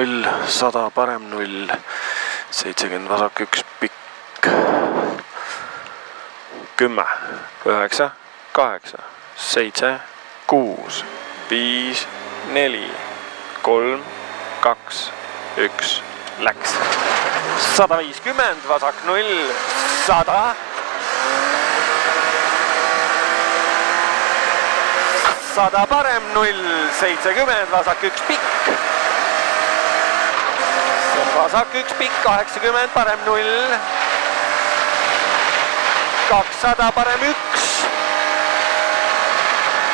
0, 100 parem 0, 70 vasak 1 pikk, 10, 9, 8, 7, 6, 5, 4, 3, 2, 1, läks. 150 vasak 0, 100. 100 parem 0, 70 vasak 1 pikk. Vasak 1 pikk, 80 parem 0. 200 parem 1.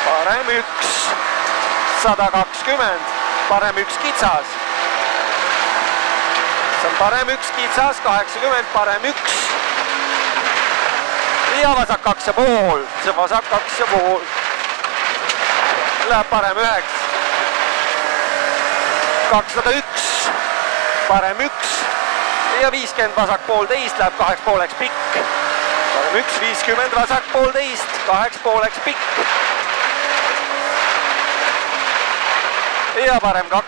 Parem 1. 120 parem 1 kitsas. See on parem 1 kitsas, 80 parem 1. Ja vasak 2,5. See vasak 2,5. Läheb parem 9. 201 parem 1 ja 50 vasak 1,5 läheb 2,5 pikk. Parem 1, 50 vasak 1,5, 2,5 pikk. Ja parem 2.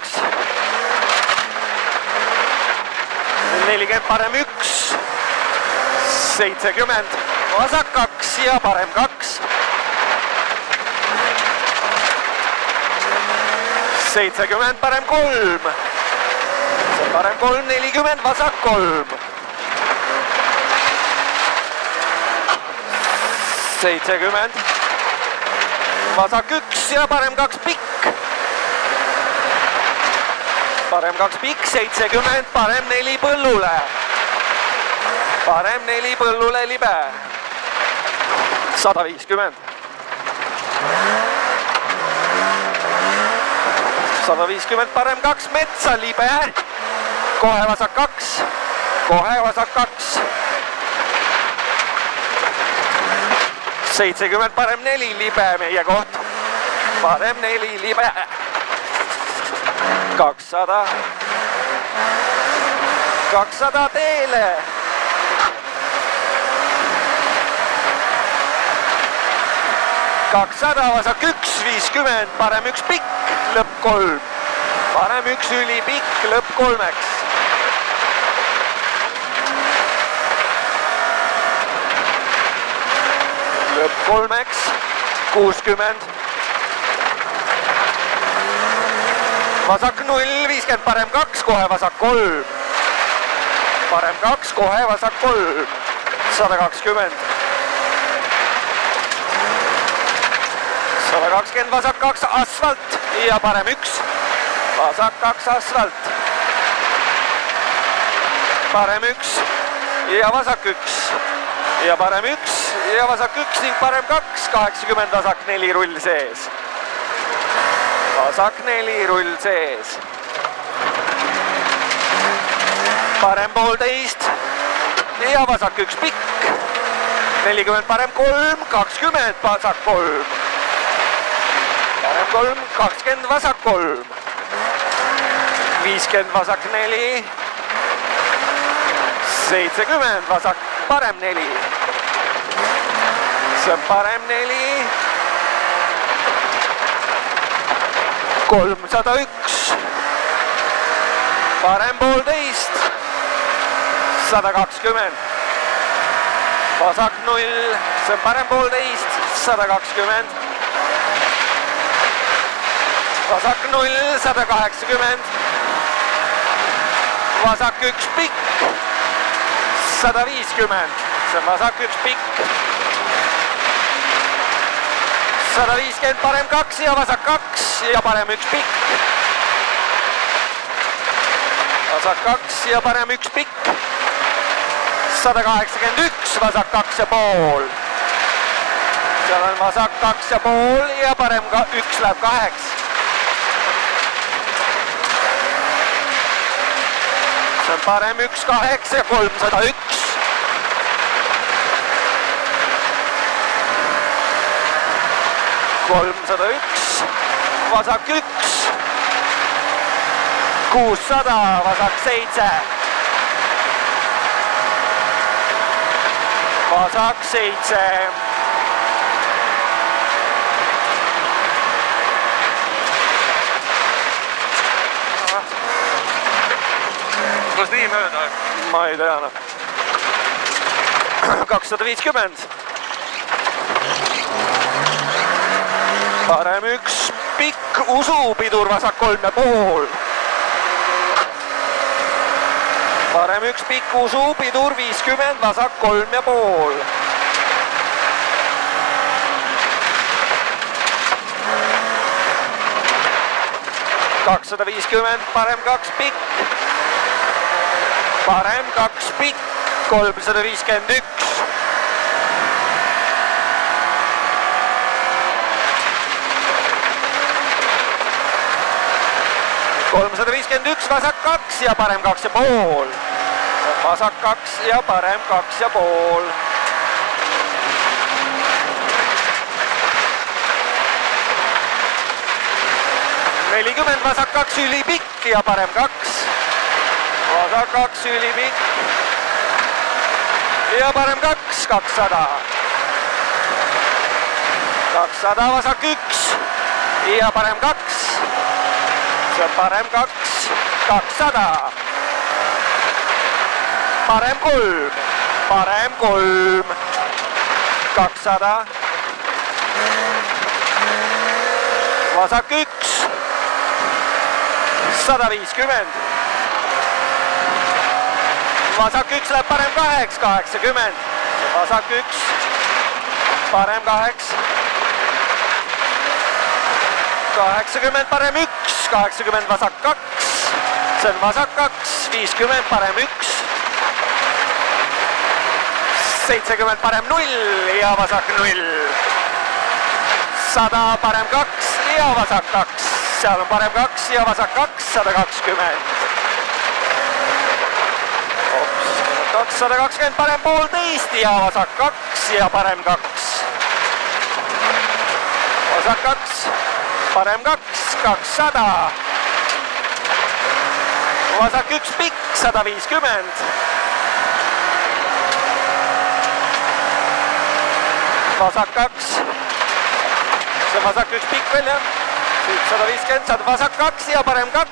40 parem 1. 70 vasak 2 ja parem 2. 70 parem 3. Parem 3, 40 vasak 3. 70 vasak 1 ja parem 2 pikk. Parem 2 pikk, 70 parem 4 põllule. Parem 4 põllule libe. 150. 150 parem 2 metsa libe. Kohe vasak 2. Kohe vasak 2. 70 parem 4 libe meie koht. Parem 4 libe. 200. 200 teele. 200 vasak 1, 50 parem 1 pikk, lõpp 3. Parem 1 ülipikk, lõpp 3-ks. Lõpp 3-ks, 60. Vasak 0, 50 parem 2, kohe vasak 3. Parem 2, kohe vasak 3. 120. 120 vasak 2 asfalt ja parem 1. Vasak 2 asfalt. Parem 1 ja vasak 1. Ja parem 1 ja vasak 1 ning parem 2. 80 vasak 4 rull sees. Vasak 4 rull sees. Parem 1,5 ja vasak 1 pikk. 40 parem 3, 20 vasak 3. Parem 3, 20 vasak 3. 50 vasak 4. 70 vasak parem 4. See on parem 4. 301. Parem 1,5. 120. Vasak 0. See on parem 1,5. 120. Vasak 0, 180. Vasak 1 pikk. 150. See on vasak 1 pikk. 150 parem 2 ja vasak 2 ja parem 1 pikk. Vasak 2 ja parem 1 pikk. 181 vasak 2,5. Seal on vasak 2,5 ja parem 1 läheb 8. See on parem 1, 8 ja 301. Vasak 1. 600, vasak 7. Vasak 7. kuidas nii mööda? Ma ei tea, noh. 250. Parem üks, pikk, usu, pidur, vasak 3,5. Parem üks, pikk, usu, pidur, 50, vasak 3,5. Kakssada 50, parem kaks, pikk. Parem kaks, pikk, 351. Kolmsada 51, vasak 2 ja parem 2,5. Vasak 2 ja parem 2,5. Nelikümmend, vasak 2 ülipikk ja parem 2. Vasak 2 ülipikk ja parem 2, 200. 200, vasak 1 ja parem 2. See on parem 2, 200. Parem 3, parem 3, 200. Vasak 1, 150. Vasak 1 läheb parem 8, 80. Vasak 1, parem 8. 80, parem 1, 80, vasak 2. See on vasak 2, 50, parem 1. 70, parem 0 ja vasak 0. 100, parem 2 ja vasak 2. Seal on parem 2 ja vasak 2, 120. 220, parem 1,5 ja vasak 2 ja parem 2. Vasak 2, parem 2, 200. Vasak 1 pikk, 150. Vasak 2. See on vasak 1 pikk veel, jah. 150, saad vasak 2 ja parem 2.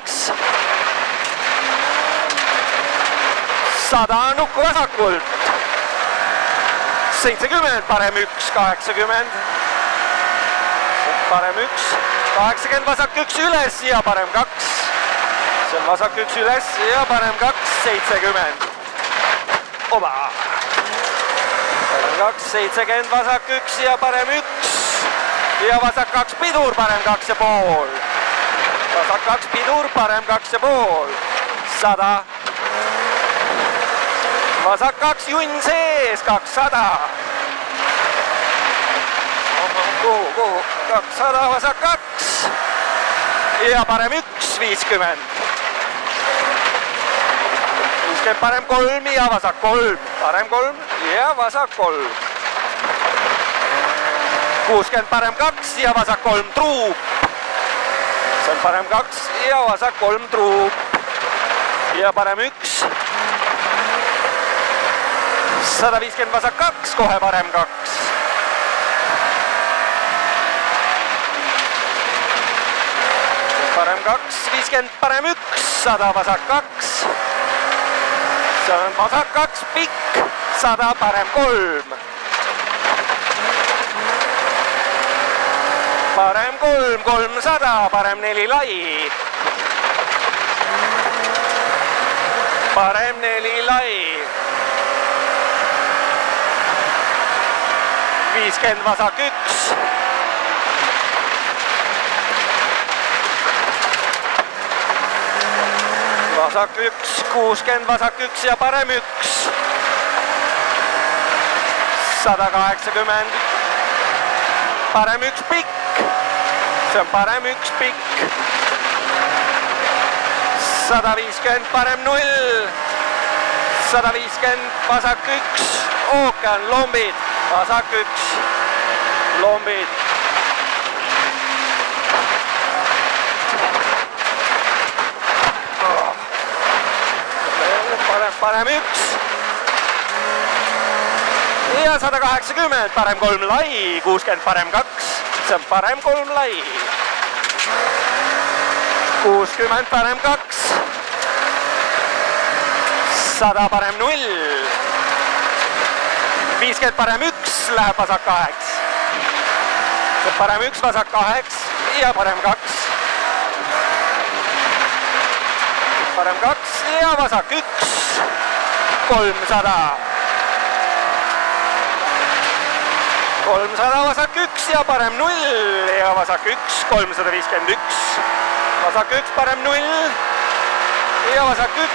100 nukku vasakult. 70, parem 1, 80. Parem 1, 80, vasak 1 üles ja parem 2. See on vasak 1 üles ja parem 2, 70. Oba! Parem 2, 70, vasak 1 ja parem 1. Ja vasak 2 pidur, parem 2,5. Vasak 2 pidur, parem 2,5. 100. Vasak 2 junn sees, 200. Kuhu? 200, vasak 2. Ja parem 1, 50. 50, parem 3 ja vasak 3. Parem 3 ja vasak 3. 60, parem 2 ja vasak 3 truup. See on parem 2 ja vasak 3 truup. Ja parem 1. 150, vasak 2, kohe parem 2. Parem 2, 50, parem 1, 100, vasak 2. See on vasak 2, pikk, 100, parem 3. Parem 3, 300, parem 4 lai. Parem 4 lai. 50, vasak 1. Vasak 1, 60, vasak 1 ja parem 1. 180. Parem 1 pikk. See on parem 1 pikk. 150, parem 0. 150, vasak 1. Ookean, lombid. Vasak 1. Lombid. Parem 1. Ja 180, parem 3 lai. 60, parem 2. See on parem 3 lai. 60, parem 2. 100 parem 0. 50 parem 1 läheb vasak 2. Parem 1, vasak 2 ja parem 2. Parem 2 ja vasak 1. 300. 300 vasak 1 ja parem 0 ja vasak 1. 351. Vasak 1 parem 0 ja vasak 1.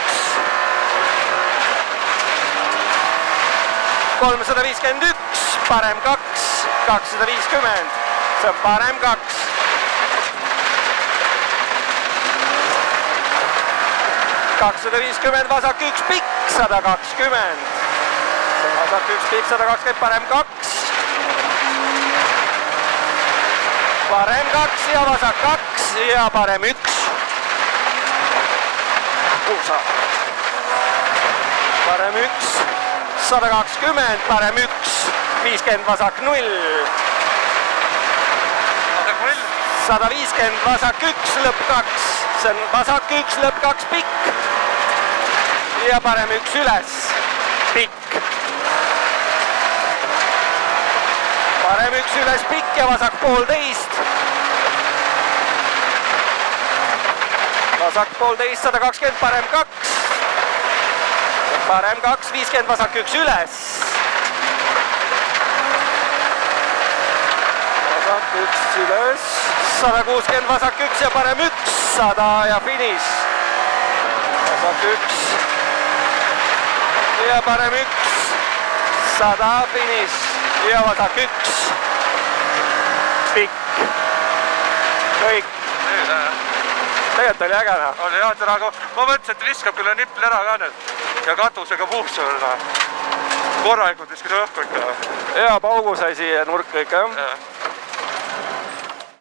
351 parem 2. 250. See on parem 2. 250 vasak 1 pikk 120. See on vasak 1 pikk 120 parem 2. Parem 2 ja vasak 2 ja parem 1. Parem 1. 120 parem 1. 50 vasak 0. 150 vasak 1 lõpp 2. See on vasak 1 lõpp 2 pikk. Ja parem 1 üles. Pikk. Parem 1 üles pikk ja vasak 1,5. Vasak 1,5 120 parem 2. Parem 2 50 vasak 1 üles. Vasak 1 üles. 160 vasak 1 ja parem 1. 100 ja finiš. Vasak 1 ja parem 1. 100 finiš ja vasak 1. Pikk. Kõik. Tegelikult oli äge. Oli jah, aga ma mõtlesin, et viskab küll nippel ära ka nüüd ja katusega puusse korralikult viskas õhku ikka. Ja paugu sai siia nurka ikka.